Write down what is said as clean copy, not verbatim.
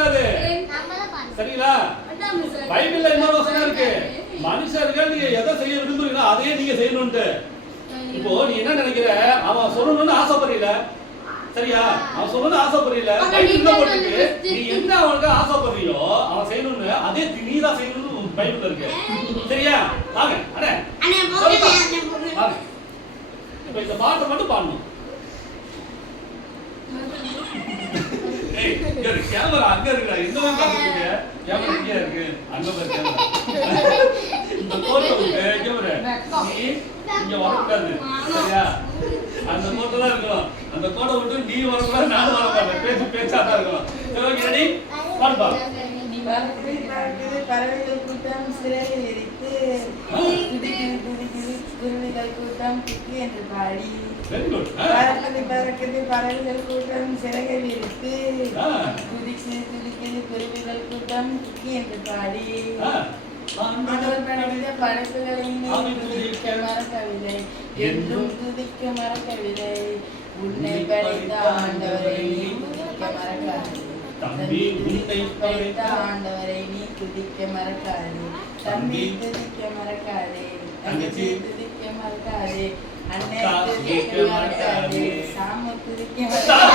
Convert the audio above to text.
கூடாது. சரிங்களா? பைபிள்ல இன்னொரு வசனம் இருக்கு. மனுஷர்கள் நீங்க எதை செய்ய விரும்புறீங்களோ அதையே நீங்க செய்யணும்னு. இப்போ நீ என்ன நினைக்கிற? அவன் சொல்லணும்னு ஆசைப்படுறீல. சரியா? அவன் சொல்லணும்னு ஆசைப்படுறீல. பைபிள்ல போட்டுட்டு நீ என்ன அவனுக்கு ஆசைப்படுறியோ அவன் செய்யணும்னு அதே நீதான் செய்யணும்னு பைபிள்ல இருக்கு. சரியா? வாங்க அண்ணே. வாங்க. இப்போ இந்த பாட்டை மட்டும் பாடணும். ஏய், இங்க கேமரா அங்க இருக்குடா. எங்க போய் பாத்துறீங்க? கேமரா இங்க இருக்கு. அங்க பாரு கேமரா. இந்த போட்டோ இருக்கு. கேமரா. நீ இங்க வரக்கூடாது. சரியா? அந்த போட்டோ தான் இருக்கணும். அந்த போட்டோ விட்டு நீ வரக்கூடாது, நானும் வரக்கூடாது. பேச்சா தான் இருக்கணும். சரி, ஓகே, ரெடி? பாடுப்பா. பறவைகள் கூட்டம் சிறையில் இருக்கு, குருவிகள் கூட்டம் குக்கி என்று பாடி. பறக்குது பறவைகள் கூட்டம் சிறையில் இருக்கு, குதிக்குது குருவிகள் கூட்டம் குக்கி என்று பாடி. ஆண்டவர் படைத்த படைப்புகளை துதிக்க மறக்கவில்லை, என்றும் துதிக்க மறக்கவில்லை. உன்னை படைத்த ஆண்டவரை நீ துதிக்க மறக்காதே. தம்பி உன்னை படைத்த ஆண்டவரை நீ துதிக்க மறக்காதே. தம்பி துதிக்க மறக்காதே. தங்கச்சி துதிக்க மறக்காதே. அண்ணன் துதிக்க மறக்காதே. சாம துதிக்க மறக்காதே.